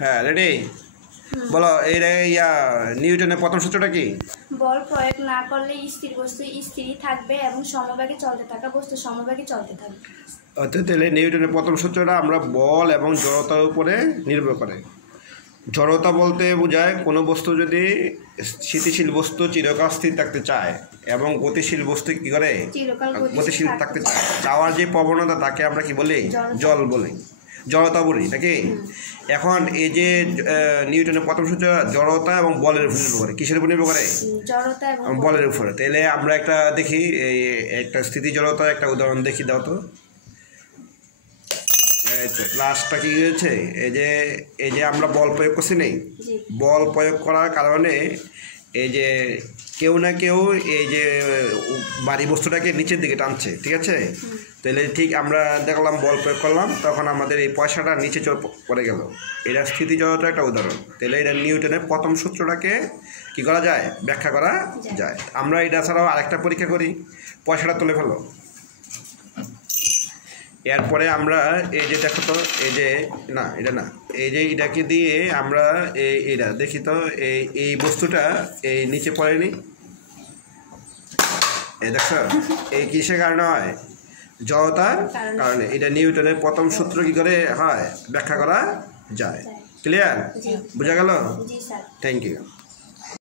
হ্যাঁ রেডি বলো নিউটনের প্রথম সূত্রটা কি? বল প্রয়োগ না করলে স্থির বস্তু স্থিরই থাকবে এবং সমবেগে চলতে থাকা বস্তু সমবেগে চলতে থাকবে। অর্থাৎ তাহলে নিউটনের প্রথম সূত্রটা আমরা বল এবং জড়তার উপরে নির্ভর করে। জড়তা বলতে বোঝায় কোনো বস্তু যদি স্থিতিশীল বস্তু চিরকাল স্থির থাকতে চায় এবং গতিশীল বস্তু কী করে গতিশীল থাকতে চায়, চাওয়ার যে প্রবণতা তাকে আমরা কি বলি? জল বলি, জড়তা বলি নাকি। এখন এই যে নিউটনের প্রথম সূত্র জড়তা এবং বলের উপর নির্ভর করে, কিসের উপর নির্ভর করে? জড়তা এবং বলের উপরে। তাহলে আমরা একটা দেখি একটা স্থিতি জড়তার একটা উদাহরণ দেখি, দাও তো। লাস্টটা কি হয়েছে, এই যে আমরা বল প্রয়োগ করছি নেই, বল প্রয়োগ করার কারণে এই যে কেউ না কেউ এই যে ভারী বস্তুটাকে নিচের দিকে টানছে, ঠিক আছে। তাহলে ঠিক আমরা দেখলাম বল প্রয়োগ করলাম, তখন আমাদের এই পয়সাটা নিচে পড়ে গেল। এটা স্থিতি জড়তার একটা উদাহরণ। তাহলে এটা নিউটনের প্রথম সূত্রটাকে কি করা যায়? ব্যাখ্যা করা যায়। আমরা এটা ছাড়াও আরেকটা পরীক্ষা করি, পয়সাটা তুলে ফেলো। এরপরে আমরা এই যে দেখো তো, এই যে না এটা না, এই যে এটাকে দিয়ে আমরা এইটা দেখি তো, এই বস্তুটা এই নিচে পড়েনি, এই দেখো এই কিসের কারণে হয়? জড়তার কারণে। এটা নিউটনের প্রথম সূত্র কি করে হয়? ব্যাখ্যা করা যায়। ক্লিয়ার? বোঝা গেল? জি স্যার। Thank you.